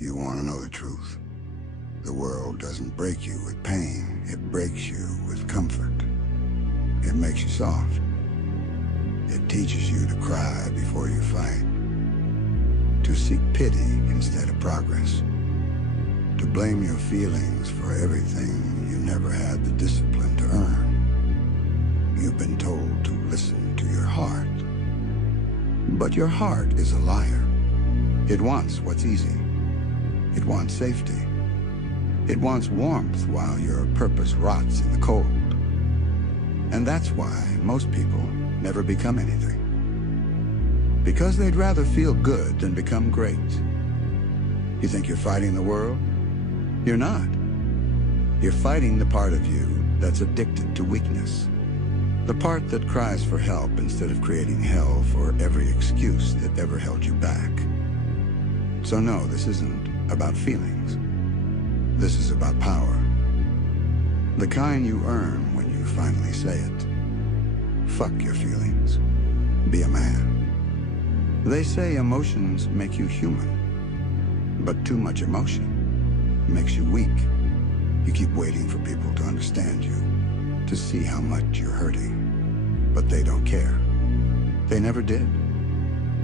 You want to know the truth? The world doesn't break you with pain. It breaks you with comfort. It makes you soft. It teaches you to cry before you fight, to seek pity instead of progress, to blame your feelings for everything you never had the discipline to earn. You've been told to listen to your heart. But your heart is a liar. It wants what's easy. It wants safety. It wants warmth while your purpose rots in the cold. And that's why most people never become anything. Because they'd rather feel good than become great. You think you're fighting the world? You're not. You're fighting the part of you that's addicted to weakness. The part that cries for help instead of creating hell for every excuse that ever held you back. So no, this isn't about feelings. This is about power. The kind you earn when you finally say it. Fuck your feelings. Be a man. They say emotions make you human, but too much emotion makes you weak. You keep waiting for people to understand you, to see how much you're hurting, but they don't care. They never did.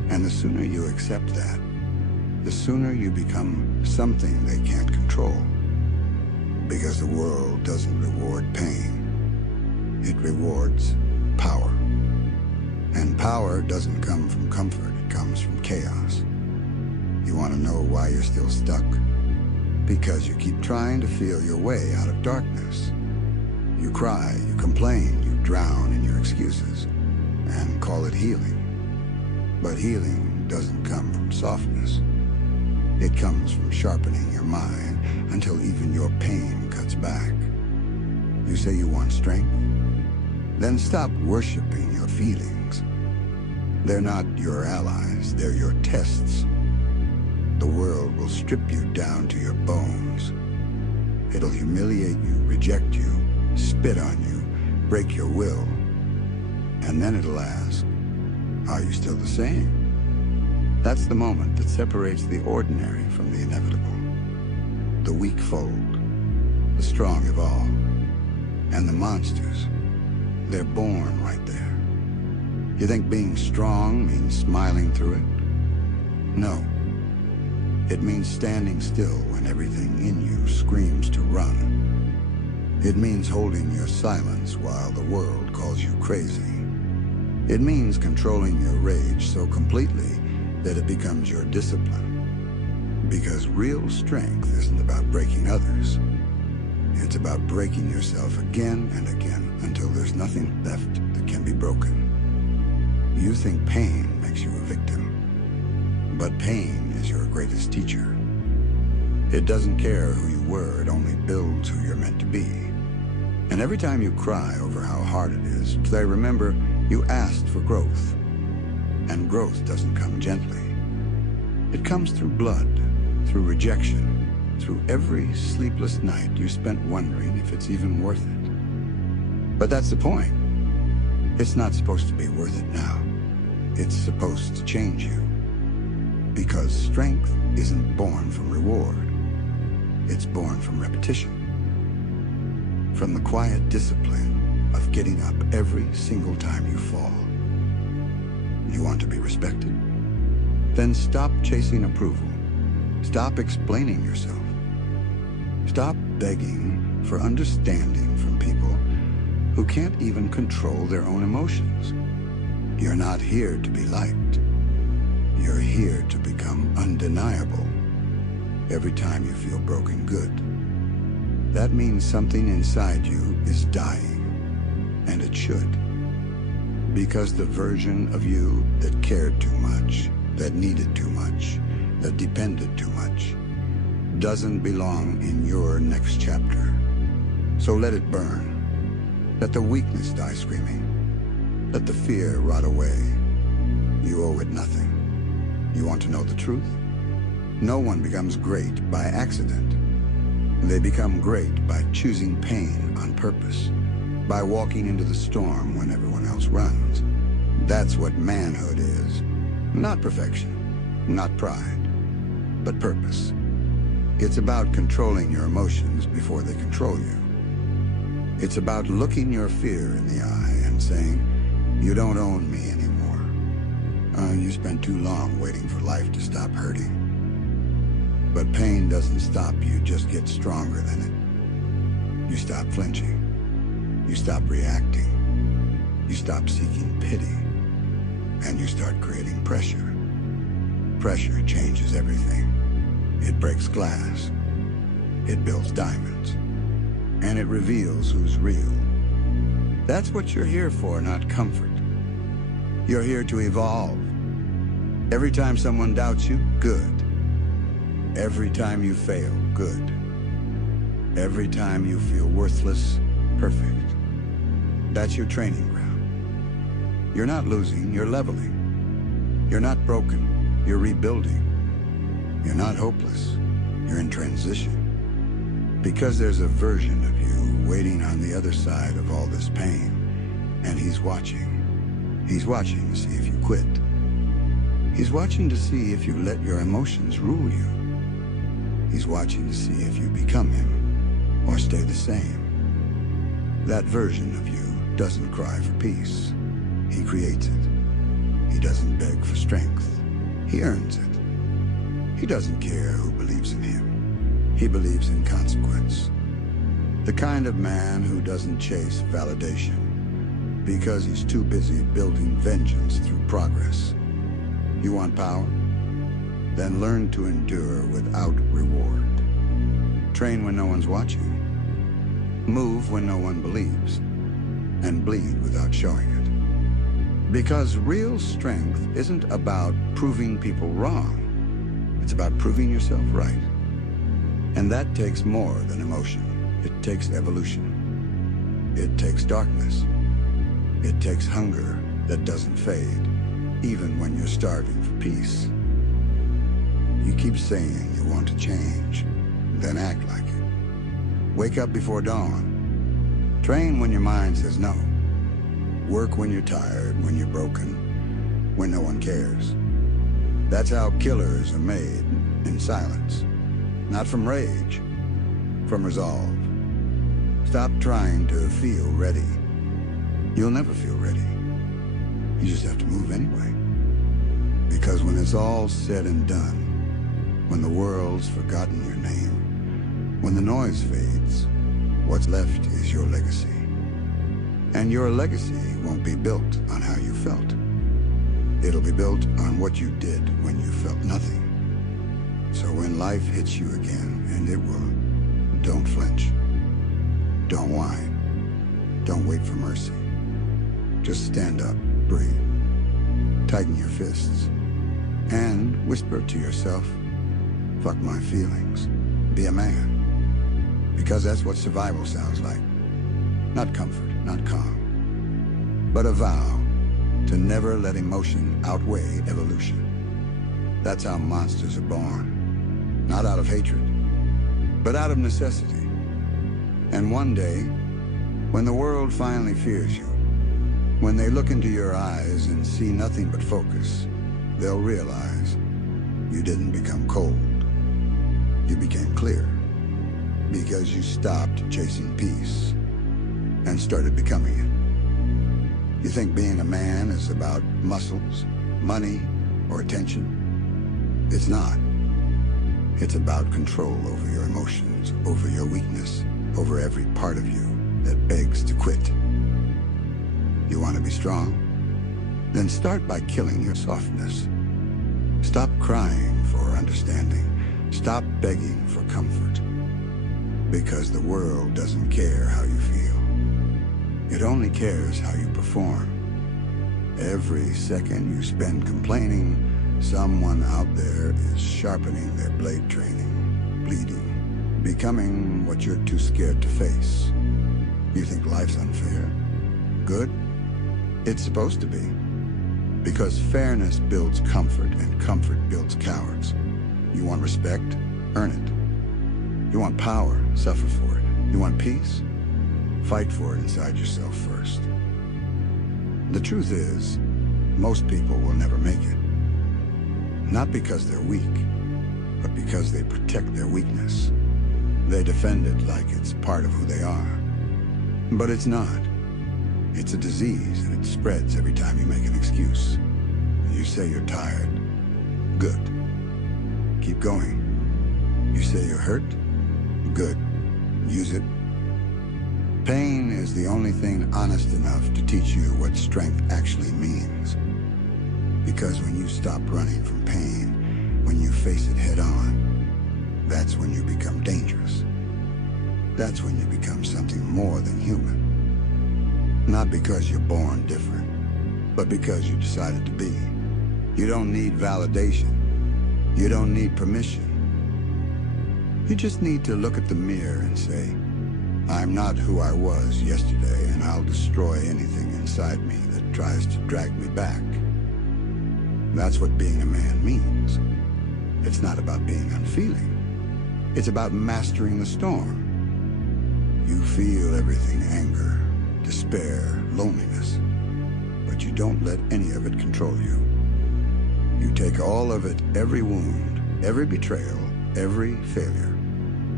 And the sooner you accept that, the sooner you become something they can't control. Because the world doesn't reward pain. It rewards power. And power doesn't come from comfort, it comes from chaos. You want to know why you're still stuck? Because you keep trying to feel your way out of darkness. You cry, you complain, you drown in your excuses, and call it healing. But healing doesn't come from softness. It comes from sharpening your mind until even your pain cuts back. You say you want strength? Then stop worshiping your feelings. They're not your allies, they're your tests. The world will strip you down to your bones. It'll humiliate you, reject you, spit on you, break your will. And then it'll ask, are you still the same? That's the moment that separates the ordinary from the inevitable. The weak fold, the strong evolve, and the monsters, they're born right there. You think being strong means smiling through it? No. It means standing still when everything in you screams to run. It means holding your silence while the world calls you crazy. It means controlling your rage so completely that it becomes your discipline. Because real strength isn't about breaking others. It's about breaking yourself again and again until there's nothing left that can be broken. You think pain makes you a victim, but pain is your greatest teacher. It doesn't care who you were, it only builds who you're meant to be. And every time you cry over how hard it is, they remember you asked for growth. And growth doesn't come gently. It comes through blood, through rejection, through every sleepless night you spent wondering if it's even worth it. But that's the point. It's not supposed to be worth it now. It's supposed to change you. Because strength isn't born from reward. It's born from repetition. From the quiet discipline of getting up every single time you fall. You want to be respected? Then stop chasing approval. Stop explaining yourself. Stop begging for understanding from people who can't even control their own emotions. You're not here to be liked. You're here to become undeniable every time you feel broken good. That means something inside you is dying, and it should. Because the version of you that cared too much, that needed too much, that depended too much, doesn't belong in your next chapter. So let it burn. Let the weakness die screaming. Let the fear rot away. You owe it nothing. You want to know the truth? No one becomes great by accident. They become great by choosing pain on purpose. By walking into the storm when everyone else runs. That's what manhood is. Not perfection, not pride, but purpose. It's about controlling your emotions before they control you. It's about looking your fear in the eye and saying, "You don't own me anymore. You spent too long waiting for life to stop hurting." But pain doesn't stop you, just get stronger than it. You stop flinching. You stop reacting. You stop seeking pity. And you start creating pressure. Pressure changes everything. It breaks glass. It builds diamonds. And it reveals who's real. That's what you're here for, not comfort. You're here to evolve. Every time someone doubts you, good. Every time you fail, good. Every time you feel worthless, perfect. That's your training ground. You're not losing, you're leveling. You're not broken, you're rebuilding. You're not hopeless, you're in transition. Because there's a version of you waiting on the other side of all this pain, and he's watching. He's watching to see if you quit. He's watching to see if you let your emotions rule you. He's watching to see if you become him or stay the same. That version of you doesn't cry for peace. He creates it. He doesn't beg for strength. He earns it. He doesn't care who believes in him. He believes in consequence. The kind of man who doesn't chase validation because he's too busy building vengeance through progress. You want power? Then learn to endure without reward. Train when no one's watching. Move when no one believes. And bleed without showing it. Because real strength isn't about proving people wrong. It's about proving yourself right. And that takes more than emotion. It takes evolution. It takes darkness. It takes hunger that doesn't fade, even when you're starving for peace. You keep saying you want to change, then act like it. Wake up before dawn. Train when your mind says no. Work when you're tired, when you're broken, when no one cares. That's how killers are made, in silence. Not from rage, from resolve. Stop trying to feel ready. You'll never feel ready. You just have to move anyway. Because when it's all said and done, when the world's forgotten your name, when the noise fades, what's left is your legacy. And your legacy won't be built on how you felt. It'll be built on what you did when you felt nothing. So when life hits you again, and it will, don't flinch. Don't whine. Don't wait for mercy. Just stand up, breathe, tighten your fists, and whisper to yourself, "Fuck my feelings. Be a man." Because that's what survival sounds like. Not comfort, not calm, but a vow to never let emotion outweigh evolution. That's how monsters are born. Not out of hatred, but out of necessity. And one day, when the world finally fears you, when they look into your eyes and see nothing but focus, they'll realize you didn't become cold. You became clear because you stopped chasing peace and started becoming it. You think being a man is about muscles, money, or attention? It's not. It's about control over your emotions, over your weakness, over every part of you that begs to quit. You want to be strong? Then start by killing your softness. Stop crying for understanding. Stop begging for comfort. Because the world doesn't care how you feel. It only cares how you perform. Every second you spend complaining, someone out there is sharpening their blade training, bleeding, becoming what you're too scared to face. You think life's unfair? Good. It's supposed to be. Because fairness builds comfort, and comfort builds cowards. You want respect? Earn it. You want power? Suffer for it. You want peace? Fight for it inside yourself first. The truth is, most people will never make it. Not because they're weak, but because they protect their weakness. They defend it like it's part of who they are. But it's not. It's a disease, and it spreads every time you make an excuse. You say you're tired. Good. Keep going. You say you're hurt. Good. Use it. Pain is the only thing honest enough to teach you what strength actually means. Because when you stop running from pain, when you face it head on, that's when you become dangerous. That's when you become something more than human. Not because you're born different, but because you decided to be. You don't need validation. You don't need permission. You just need to look at the mirror and say, I'm not who I was yesterday, and I'll destroy anything inside me that tries to drag me back. That's what being a man means. It's not about being unfeeling. It's about mastering the storm. You feel everything: anger, despair, loneliness. But you don't let any of it control you. You take all of it, every wound, every betrayal, every failure,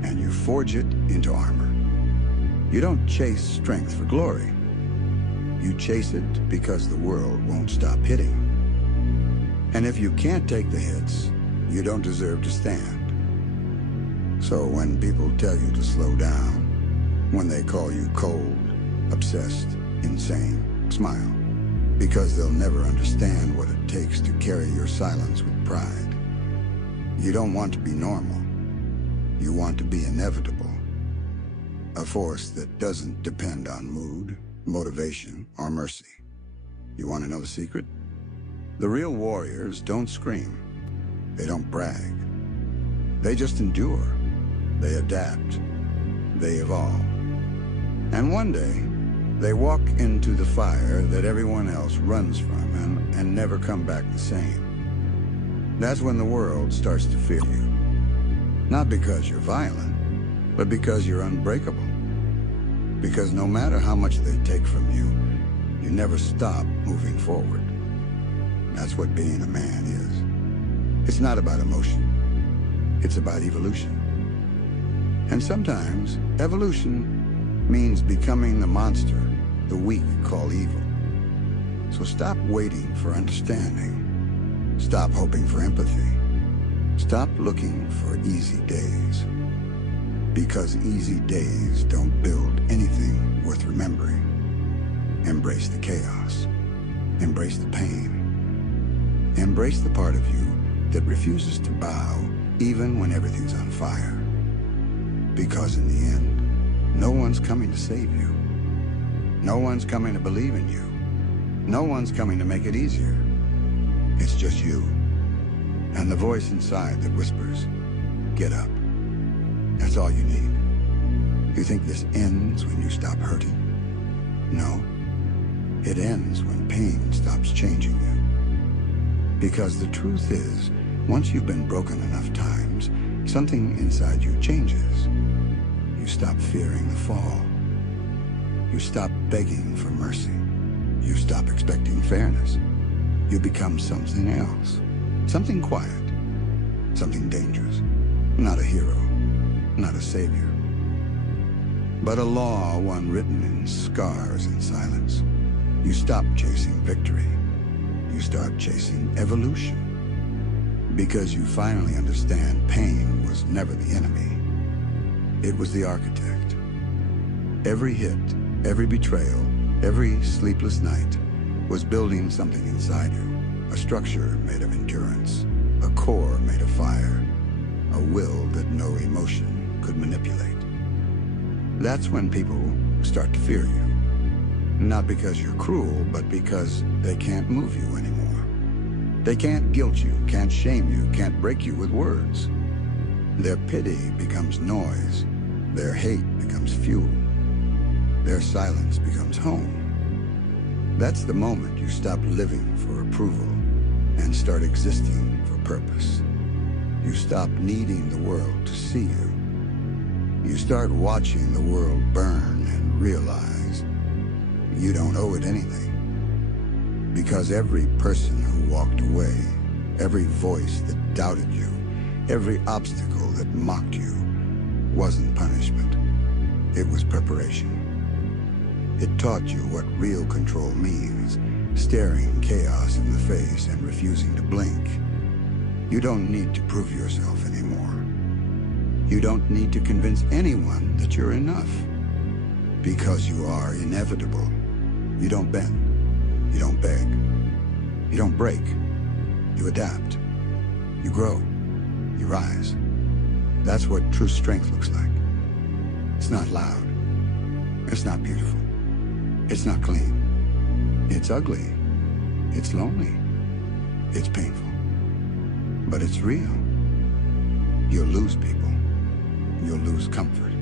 and you forge it into armor. You don't chase strength for glory. You chase it because the world won't stop hitting. And if you can't take the hits, you don't deserve to stand. So when people tell you to slow down, when they call you cold, obsessed, insane, smile. Because they'll never understand what it takes to carry your silence with pride. You don't want to be normal. You want to be inevitable. A force that doesn't depend on mood, motivation, or mercy. You want to know the secret? The real warriors don't scream. They don't brag. They just endure. They adapt. They evolve. And one day, they walk into the fire that everyone else runs from and never come back the same. That's when the world starts to fear you. Not because you're violent, but because you're unbreakable. Because no matter how much they take from you, you never stop moving forward. That's what being a man is. It's not about emotion. It's about evolution. And sometimes, evolution means becoming the monster the weak call evil. So stop waiting for understanding. Stop hoping for empathy. Stop looking for easy days. Because easy days don't build anything worth remembering. Embrace the chaos. Embrace the pain. Embrace the part of you that refuses to bow even when everything's on fire. Because in the end, no one's coming to save you. No one's coming to believe in you. No one's coming to make it easier. It's just you. And the voice inside that whispers, get up. That's all you need. You think this ends when you stop hurting? No. It ends when pain stops changing you. Because the truth is, once you've been broken enough times, something inside you changes. You stop fearing the fall. You stop begging for mercy. You stop expecting fairness. You become something else. Something quiet. Something dangerous. Not a hero. Not a savior. But a law, one written in scars and silence. You stop chasing victory. You start chasing evolution. Because you finally understand pain was never the enemy. It was the architect. Every hit, every betrayal, every sleepless night was building something inside you. A structure made of endurance, a core made of fire, a will that no emotion could manipulate. That's when people start to fear you. Not because you're cruel, but because they can't move you anymore. They can't guilt you, can't shame you, can't break you with words. Their pity becomes noise. Their hate becomes fuel. Their silence becomes home. That's the moment you stop living for approval and start existing for purpose. You stop needing the world to see you. You start watching the world burn and realize you don't owe it anything. Because every person who walked away, every voice that doubted you, Every obstacle that mocked you wasn't punishment. It was preparation. It taught you what real control means, staring chaos in the face and refusing to blink. You don't need to prove yourself anymore. You don't need to convince anyone that you're enough. Because you are inevitable. You don't bend. You don't beg. You don't break. You adapt. You grow. You rise. That's what true strength looks like. It's not loud. It's not beautiful. It's not clean. It's ugly. It's lonely. It's painful. But it's real. You'll lose people. You'll lose comfort.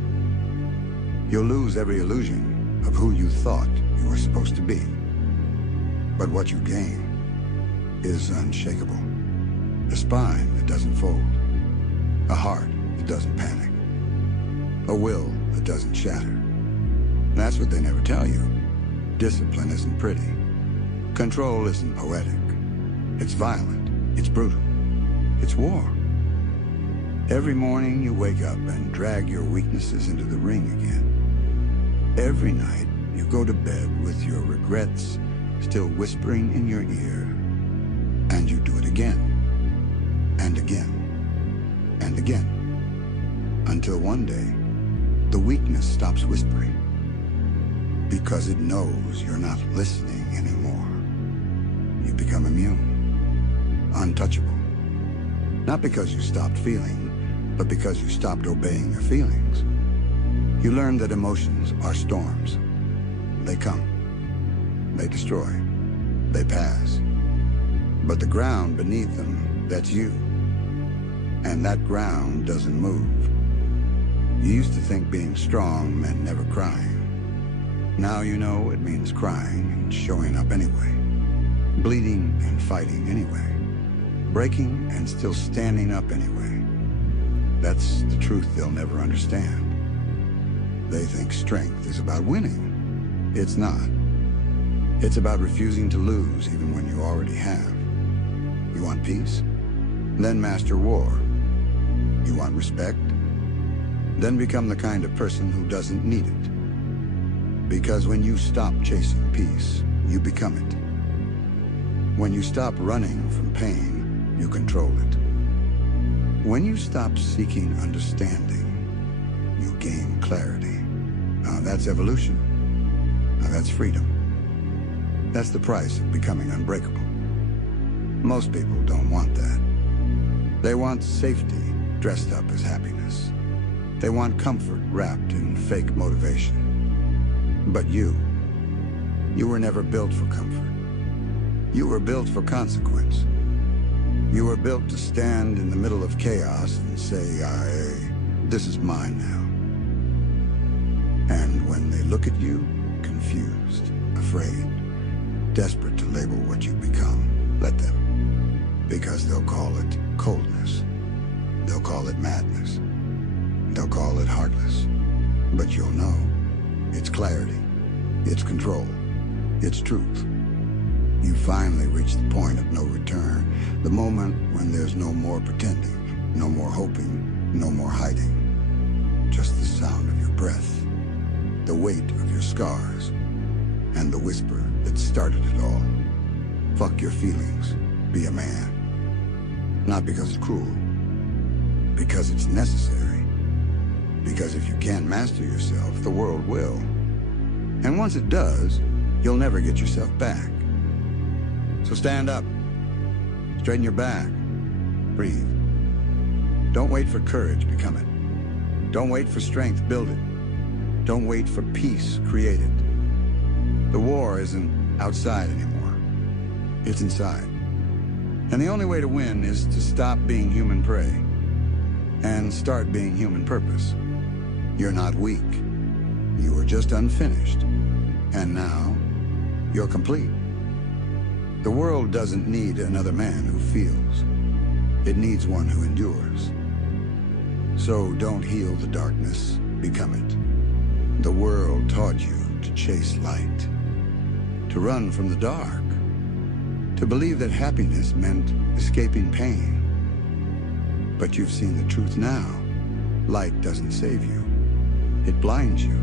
You'll lose every illusion of who you thought you were supposed to be. But what you gain is unshakable. A spine that doesn't fold. A heart that doesn't panic. A will that doesn't shatter. That's what they never tell you. Discipline isn't pretty. Control isn't poetic. It's violent. It's brutal. It's war. Every morning you wake up and drag your weaknesses into the ring again. Every night you go to bed with your regrets still whispering in your ear. And you do it again. And again. And again. Until one day, the weakness stops whispering. Because it knows you're not listening anymore. You become immune. Untouchable. Not because you stopped feeling, but because you stopped obeying your feelings. You learn that emotions are storms. They come. They destroy. They pass. But the ground beneath them, that's you. And that ground doesn't move. You used to think being strong meant never crying. Now you know it means crying and showing up anyway. Bleeding and fighting anyway. Breaking and still standing up anyway. That's the truth they'll never understand. They think strength is about winning. It's not. It's about refusing to lose even when you already have. You want peace? Then master war. You want respect? Then become the kind of person who doesn't need it. Because when you stop chasing peace, you become it. When you stop running from pain, you control it. When you stop seeking understanding, you gain clarity. Now that's evolution. Now that's freedom. That's the price of becoming unbreakable. Most people don't want that. They want safety dressed up as happiness. They want comfort wrapped in fake motivation. But you were never built for comfort. You were built for consequence. You were built to stand in the middle of chaos and say, this is mine now. And when they look at you, confused, afraid, desperate to label what you become, let them. Because they'll call it coldness. They'll call it madness. They'll call it heartless. But you'll know. It's clarity. It's control. It's truth. You finally reach the point of no return. The moment when there's no more pretending, no more hoping, no more hiding. Just the sound of your breath, the weight of your scars, and the whisper that started it all. Fuck your feelings. Be a man. Not because it's cruel. Because it's necessary. Because if you can't master yourself, the world will. And once it does, you'll never get yourself back. So stand up. Straighten your back. Breathe. Don't wait for courage, become it. Don't wait for strength, build it. Don't wait for peace, create it. The war isn't outside anymore. It's inside. And the only way to win is to stop being human prey and start being human purpose. You're not weak. You were just unfinished. And now, you're complete. The world doesn't need another man who feels. It needs one who endures. So don't heal the darkness, become it. The world taught you to chase light, to run from the dark, to believe that happiness meant escaping pain. But you've seen the truth now. Light doesn't save you. It blinds you.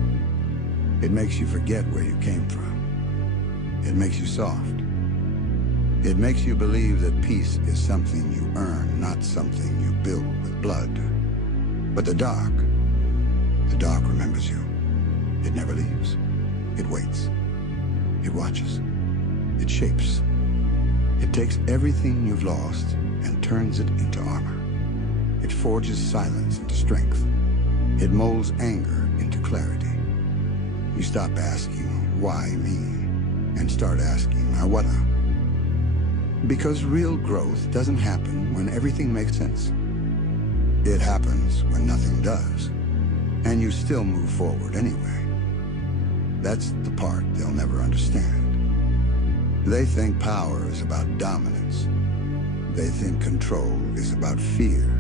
It makes you forget where you came from. It makes you soft. It makes you believe that peace is something you earn, not something you build with blood. But the dark remembers you. It never leaves. It waits. It watches. It shapes. It takes everything you've lost and turns it into armor. It forges silence into strength. It molds anger into clarity. You stop asking, why me? And start asking, now what? Because real growth doesn't happen when everything makes sense. It happens when nothing does, and you still move forward anyway. That's the part they'll never understand. They think power is about dominance. They think control is about fear.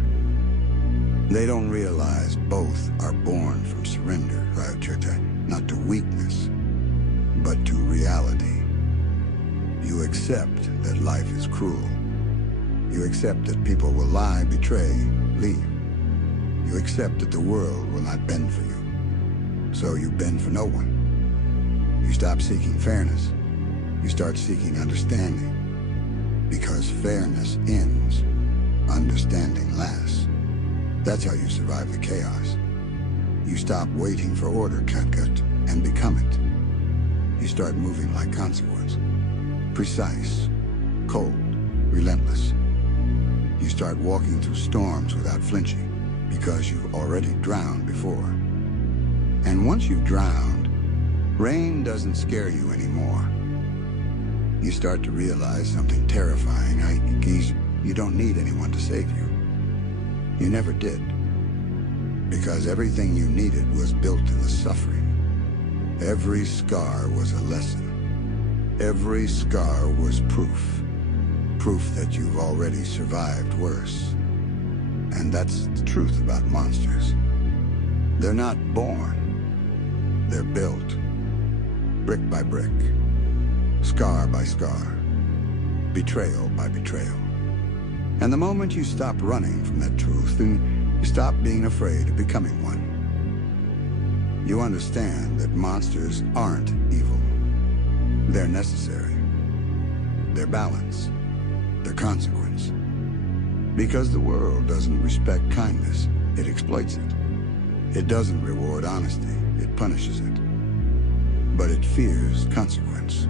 They don't realize both are born from surrender, not to weakness, but to reality. You accept that life is cruel. You accept that people will lie, betray, leave. You accept that the world will not bend for you. So you bend for no one. You stop seeking fairness. You start seeking understanding. Because fairness ends, understanding lasts. That's how you survive the chaos. You stop waiting for order, and become it. You start moving like consequence. Precise, cold, relentless. You start walking through storms without flinching, because you've already drowned before. And once you've drowned, rain doesn't scare you anymore. You start to realize something terrifying. You don't need anyone to save you. You never did. Because everything you needed was built in the suffering. Every scar was a lesson. Every scar was proof. Proof that you've already survived worse. And that's the truth about monsters. They're not born. They're built. Brick by brick. Scar by scar. Betrayal by betrayal. And the moment you stop running from that truth, then you stop being afraid of becoming one. You understand that monsters aren't evil. They're necessary. They're balance. They're consequence. Because the world doesn't respect kindness, it exploits it. It doesn't reward honesty, it punishes it. But it fears consequence.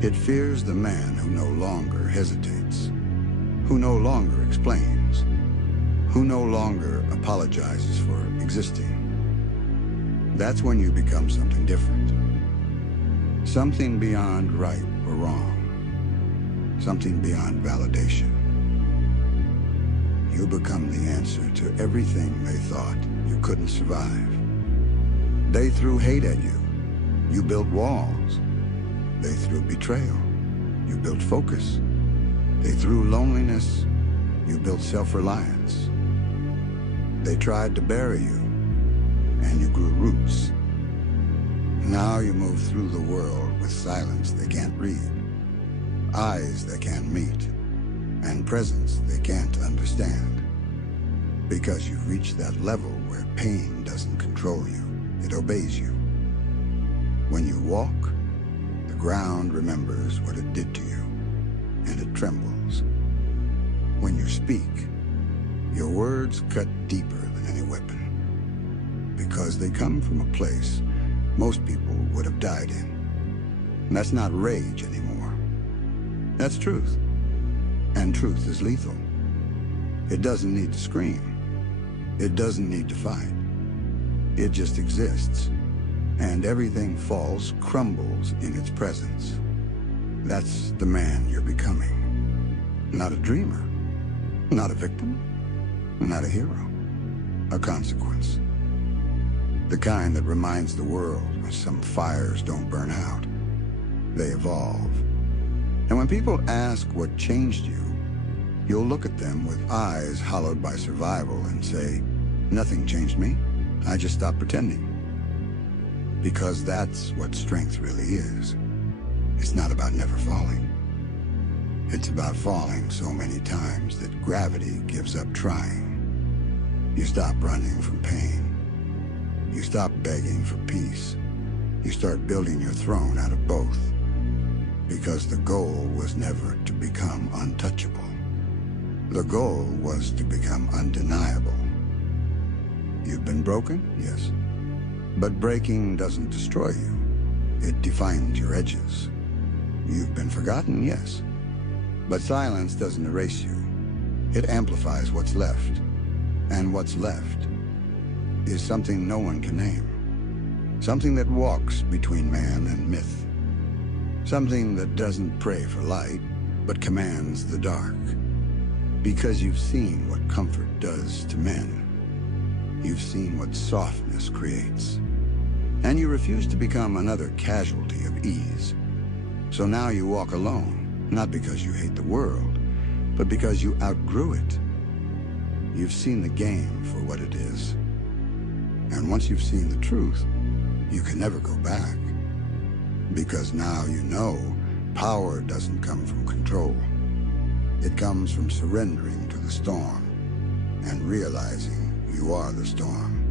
It fears the man who no longer hesitates, who no longer explains, who no longer apologizes for existing. That's when you become something different. Something beyond right or wrong. Something beyond validation. You become the answer to everything they thought you couldn't survive. They threw hate at you. You built walls. They threw betrayal. You built focus. They threw loneliness. You built self-reliance. They tried to bury you, and you grew roots. Now you move through the world with silence they can't read, eyes they can't meet, and presence they can't understand. Because you've reached that level where pain doesn't control you, it obeys you. When you walk, the ground remembers what it did to you, and it trembles. When you speak, your words cut deeper than any weapon, because they come from a place most people would have died in. And that's not rage anymore. That's truth. And truth is lethal. It doesn't need to scream. It doesn't need to fight. It just exists. And everything falls, crumbles in its presence. That's the man you're becoming. Not a dreamer. Not a victim. Not a hero. A consequence. The kind that reminds the world when some fires don't burn out. They evolve. And when people ask what changed you, you'll look at them with eyes hollowed by survival and say, nothing changed me. I just stopped pretending. Because that's what strength really is. It's not about never falling. It's about falling so many times that gravity gives up trying. You stop running from pain. You stop begging for peace. You start building your throne out of both. Because the goal was never to become untouchable. The goal was to become undeniable. You've been broken? Yes. But breaking doesn't destroy you. It defines your edges. You've been forgotten? Yes. But silence doesn't erase you. It amplifies what's left. And what's left is something no one can name. Something that walks between man and myth. Something that doesn't pray for light, but commands the dark. Because you've seen what comfort does to men. You've seen what softness creates. And you refuse to become another casualty of ease. So now you walk alone, not because you hate the world, but because you outgrew it. You've seen the game for what it is. And once you've seen the truth, you can never go back. Because now you know power doesn't come from control. It comes from surrendering to the storm and realizing you are the storm.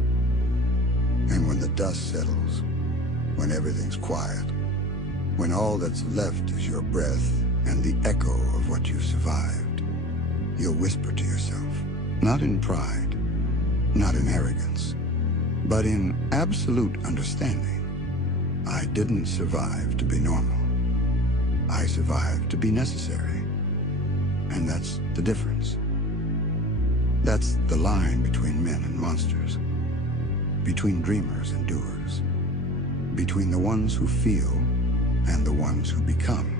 And when the dust settles, when everything's quiet, when all that's left is your breath and the echo of what you've survived, you'll whisper to yourself, not in pride, not in arrogance, but in absolute understanding. I didn't survive to be normal. I survived to be necessary. And that's the difference. That's the line between men and monsters, between dreamers and doers, between the ones who feel and the ones who become.